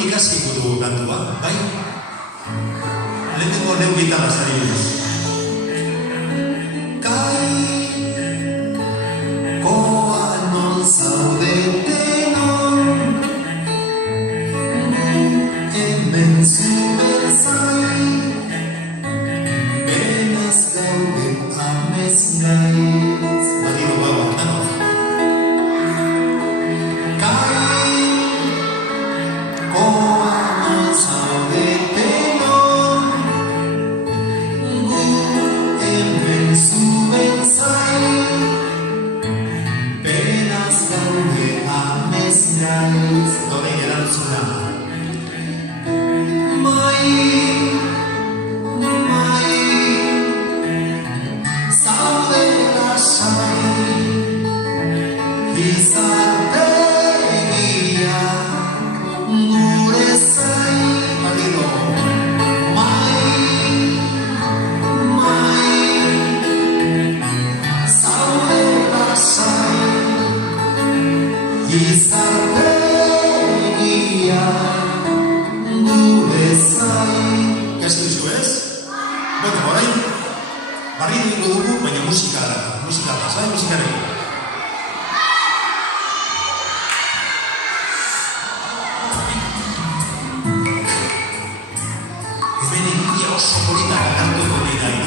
Orain ikaskiko dugu kantua, bai? Lehenengo neu gitarra zari duz. Kai, koa non zaudetenon, hemen zuen zai, benaz gaude amez gaiz. Badiro bago, nano? Dore erantzuna. Mai, zaude lasai, gizategia gure zai. Badiro. Mai, zaude lasai, gizategia gure zai. Gaiztu dizu ez? Bete, orain, barri dugu dugu, baina musikara, zai, musikarek. Hemen egitea oso polita kantuko dira.